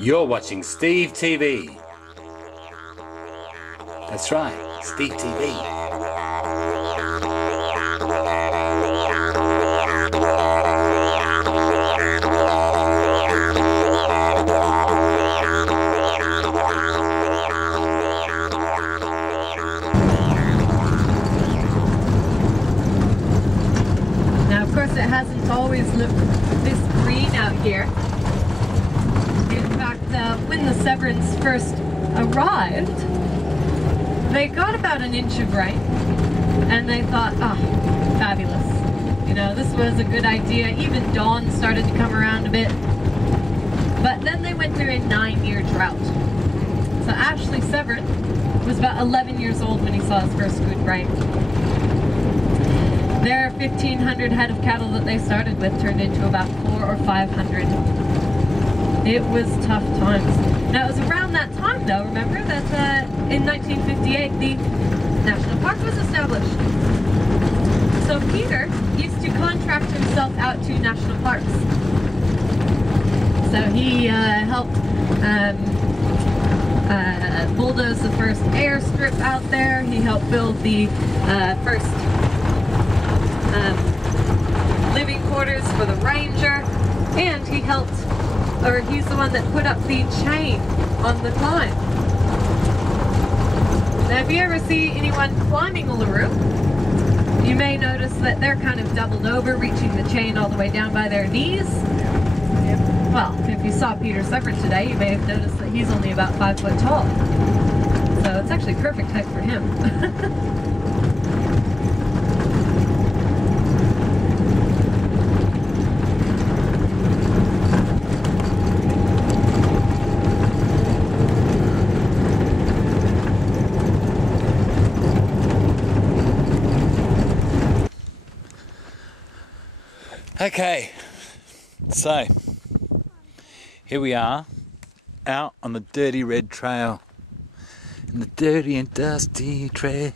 You're watching Steve TV. That's right, Steve TV. Now, of course, it hasn't always looked this green out here. In fact, when the Severans first arrived, they got about an inch of rain, and they thought, ah, fabulous. You know, this was a good idea. Even dawn started to come around a bit. But then they went through a 9-year drought. So Ashley Severin was about 11 years old when he saw his first good rain. Their 1,500 head of cattle that they started with turned into about 400 or 500. It was tough times. Now, it was around that time, though, remember, that in 1958 the National Park was established. So Peter used to contract himself out to national parks. So he helped bulldoze the first airstrip out there. He helped build the first living quarters for the ranger, and he helped, or he's the one that put up the chain on the climb. Now, if you ever see anyone climbing Uluru, you may notice that they're kind of doubled over, reaching the chain all the way down by their knees. Well, if you saw Peter Severin today, you may have noticed that he's only about 5 foot tall. So it's actually perfect height for him. Okay, so here we are out on the dirty red trail, in the dirty and dusty trail,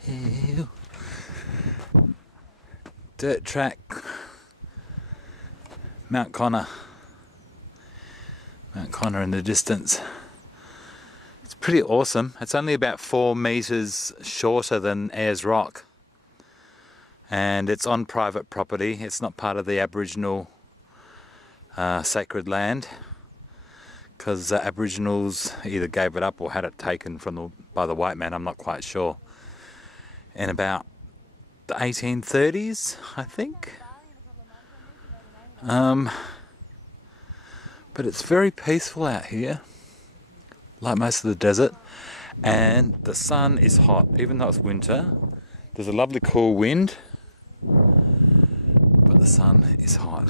dirt track, Mount Connor in the distance. It's pretty awesome. It's only about 4 meters shorter than Ayers Rock. And it's on private property. It's not part of the Aboriginal sacred land, because Aboriginals either gave it up or had it taken by the white man. I'm not quite sure. In about the 1830s, I think. But it's very peaceful out here, like most of the desert, and the sun is hot, even though it's winter. There's a lovely cool wind, but the sun is hot.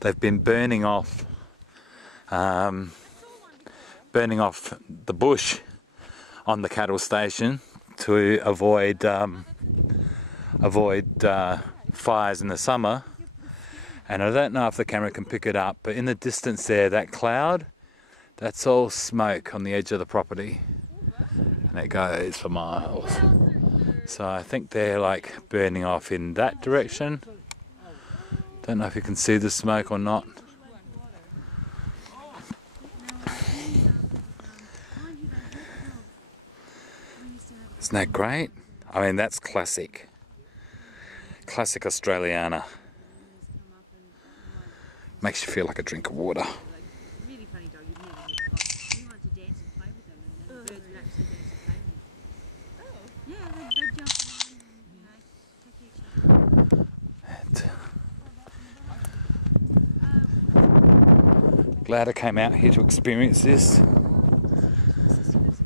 They've been burning off the bush on the cattle station to avoid fires in the summer. And I don't know if the camera can pick it up, but in the distance there, that cloud, that's all smoke on the edge of the property. And it goes for miles. So I think they're like burning off in that direction. Don't know if you can see the smoke or not. Isn't that great? I mean, that's classic. Classic Australiana. Makes you feel like a drink of water. Glad I came out here to experience this.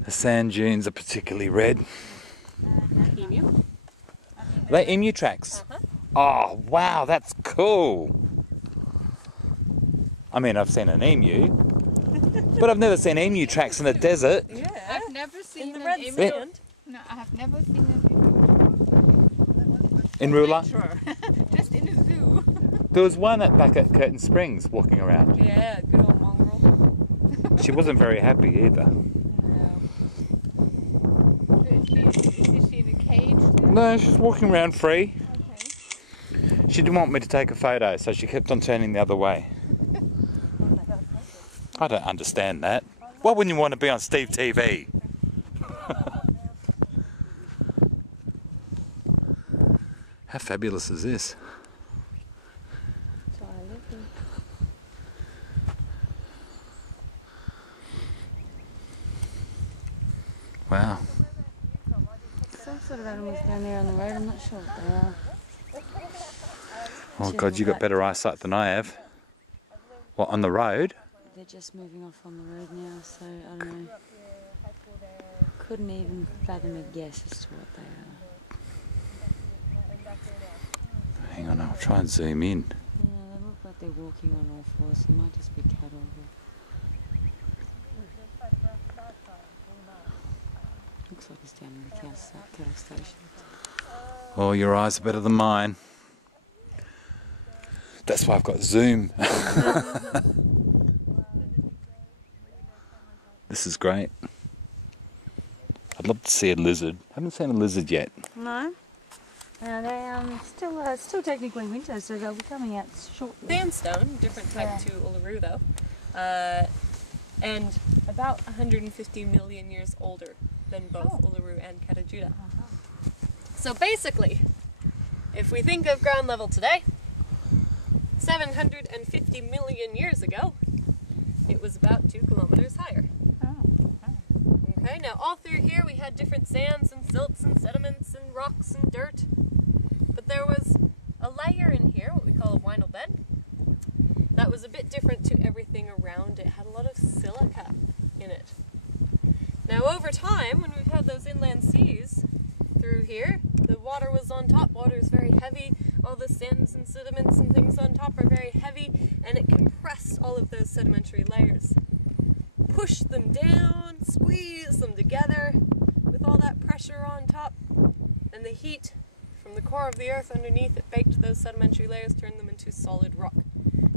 The sand dunes are particularly red. Emu? Are they emu tracks? Oh, wow, that's cool. I mean, I've seen an emu, but I've never seen emu tracks in the desert. Yeah, I've never seen in the red emu. sand. No, I have never seen an emu. In real life? Sure. Just in a zoo. There was one back at Curtin Springs walking around. Yeah, good old mongrel. She wasn't very happy either. No. Is she in a cage? No, she's walking around free. Okay. She didn't want me to take a photo, so she kept on turning the other way. I don't understand that. Why wouldn't you want to be on Steve TV? How fabulous is this? Wow. Some sort of animals down there on the road, I'm not sure what they are. Oh God, you got better eyesight than I have. What, on the road? They're just moving off on the road now, so I don't know. Couldn't even fathom a guess as to what they are. Hang on, I'll try and zoom in. Yeah, they look like they're walking on all fours, so it might just be cattle. Looks like it's down in the cattle station. Oh, your eyes are better than mine. That's why I've got zoom. This is great. I'd love to see a lizard. Haven't seen a lizard yet. No? They're still technically winter, so they'll be coming out shortly. Sandstone, different type to Uluru though, and about 150 million years older than both Uluru and Katajuda. So basically, if we think of ground level today, 750 million years ago, it was about 2 kilometers higher. Okay, now all through here we had different sands and silts and sediments and rocks and dirt. But there was a layer in here, what we call a winal bed, that was a bit different to everything around it. It had a lot of silica in it. Now over time, when we've had those inland seas through here, the water was on top. Water is very heavy. All the sands and sediments and things on top are very heavy, and it compressed all of those sedimentary layers. Pushed them down, squeezed them together with all that pressure on top, and the heat from the core of the earth underneath it baked those sedimentary layers, turned them into solid rock.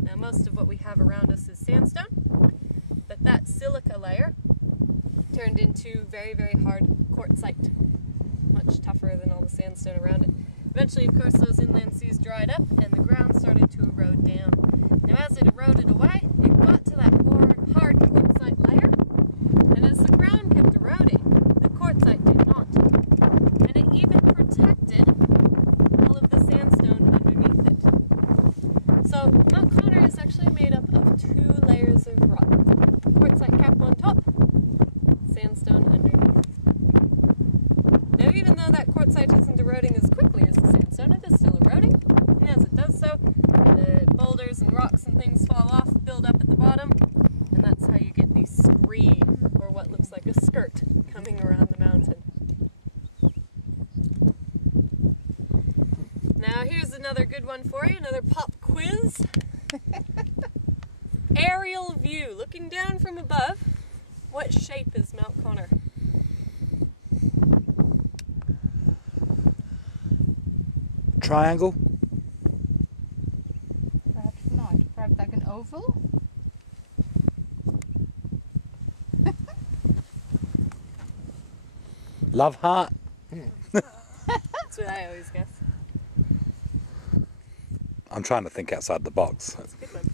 Now most of what we have around us is sandstone, but that silica layer turned into very, very hard quartzite, much tougher than all the sandstone around it. Eventually, of course, those inland seas dried up and the ground started to erode down. Now as it eroded away, it got to that hard quartzite layer, and as the ground kept eroding, the quartzite did not. And it even protected all of the sandstone underneath it. So Mount Connor is actually made up of 2 layers of rock. Quartzite cap on top, sandstone underneath. Now even though that quartzite isn't eroding as quickly as the sandstone, it is still eroding. And as it does so, the boulders and rocks and things fall off, build up at the bottom, and that's how you get the scree, or what looks like a skirt, coming around the mountain. Now here's another good one for you, another pop quiz. Aerial view, looking down from above, what shape is Mount Connor? Triangle? Perhaps not. Perhaps like an oval? Love heart? That's what I always guess. I'm trying to think outside the box. That's a good one.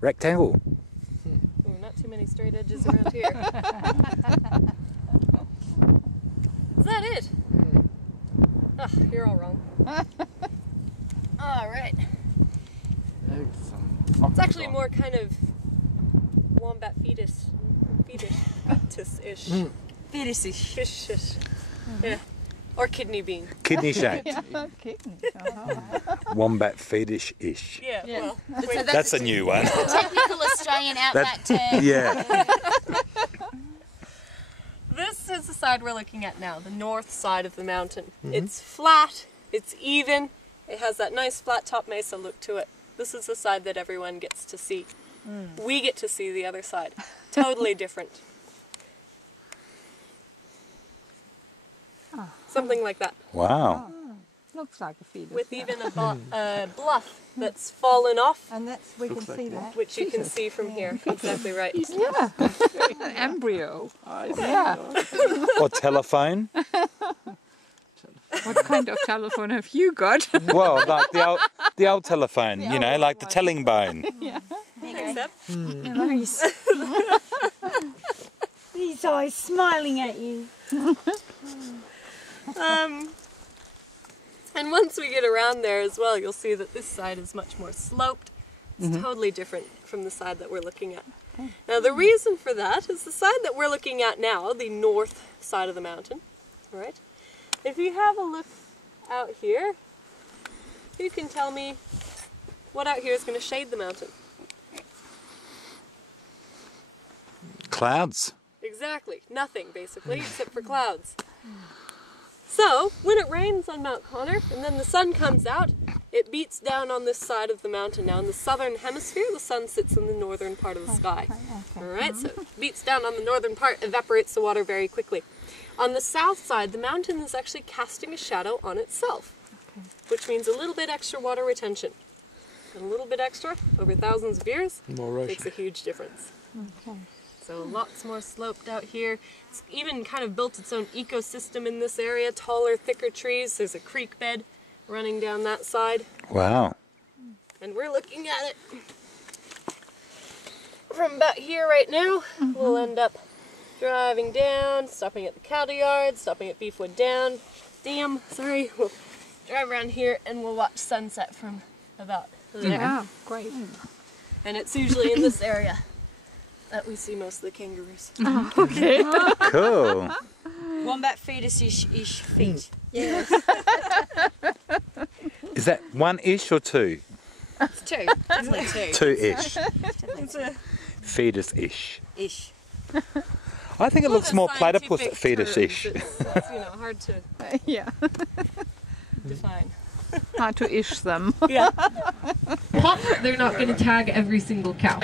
Rectangle? Ooh, not too many straight edges around here. Is that it? Ugh, you're all wrong. Alright. It's actually more kind of wombat fetus-ish. Fish-ish. Yeah. Or kidney bean. Kidney shaped. Kitten. Wombat fetish-ish. Yeah, well, So That's a new one. technical Australian outback term. Yeah. this is the side we're looking at now, the north side of the mountain. It's flat, it's even, it has that nice flat top mesa look to it. This is the side that everyone gets to see. We get to see the other side. Totally different. Something like that. Wow. Looks like a fetus. With even a bluff that's fallen off, And that's, we can see that. which you can see from here. Exactly right. Yeah. An embryo. Yeah. Or telephone? What kind of telephone have you got? Well, like the old telephone, you know, like the telling bone. Yeah. Nice. These eyes smiling at you. And once we get around there as well, you'll see that this side is much more sloped. It's totally different from the side that we're looking at. Now the reason for that is the side that we're looking at now, the north side of the mountain, all right? If you have a look out here, you can tell me what out here is going to shade the mountain. Clouds. Exactly. Nothing, basically, except for clouds. So, when it rains on Mount Connor and then the sun comes out, it beats down on this side of the mountain. Now, in the southern hemisphere, the sun sits in the northern part of the sky. Alright, so it beats down on the northern part, evaporates the water very quickly. On the south side, the mountain is actually casting a shadow on itself, which means a little bit extra water retention. And a little bit extra, over thousands of years, makes a huge difference. Okay. So lots more sloped out here. It's even kind of built its own ecosystem in this area, taller, thicker trees. There's a creek bed running down that side. Wow. And we're looking at it from about here right now. We'll end up driving down, stopping at the cattle yard, stopping at Beefwood Dam. We'll drive around here and we'll watch sunset from about there. Oh, great. And it's usually in this area that we see most of the kangaroos. Okay. Cool. Wombat fetus-ish feet. Yes. Is that one-ish or two? It's two. Definitely two. Two-ish. It's a Fetus-ish. Ish. I think it looks more platypus scientific fetus-ish. terms. It's hard to Yeah. define. Hard to ish them. Yeah. They're not going to tag every single cow.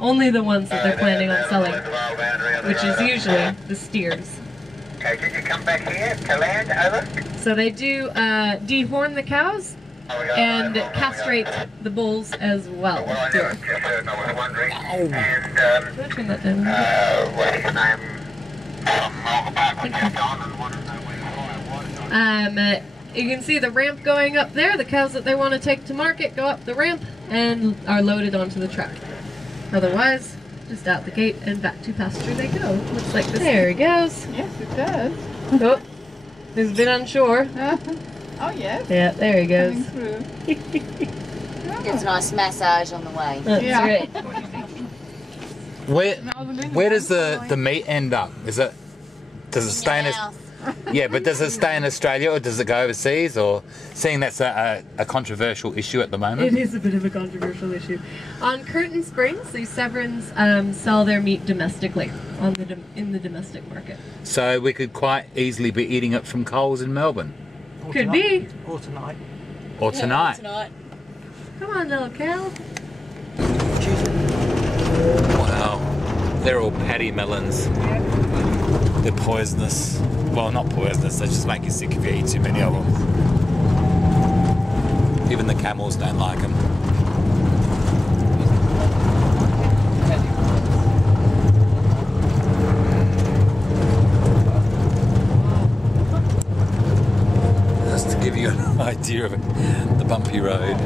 Only the ones that they're planning on selling, which is usually the steers. Okay, did you come back here to land? Over? So they do dehorn the cows and castrate the bulls as well. Well, I know, Here. just I was wondering. And, Can I turn that down? what's his name? Mark Park just on and wanted to know where the fire was. You can see the ramp going up there. The cows that they want to take to market go up the ramp and are loaded onto the truck. Otherwise, just out the gate and back to pasture they go. Looks like this. There he goes. Yes, it does. Oh, he's a bit unsure. Oh, yes. Yeah, there he goes. Coming through. Gets a nice massage on the way. That's Yeah. right. Where does the meat end up? Does it stay in Yeah, but does it stay in Australia or does it go overseas? Or seeing that's a controversial issue at the moment. It is a bit of a controversial issue. On Curtin Springs, the Severins sell their meat domestically in the domestic market. So we could quite easily be eating it from Coles in Melbourne. Could be. Or tonight. Or tonight. Tonight. Come on, little cow. Wow. They're all paddy melons. They're poisonous. Well, not poisonous, they just make you sick if you eat too many of them. Even the camels don't like them. Just to give you an idea of the bumpy road.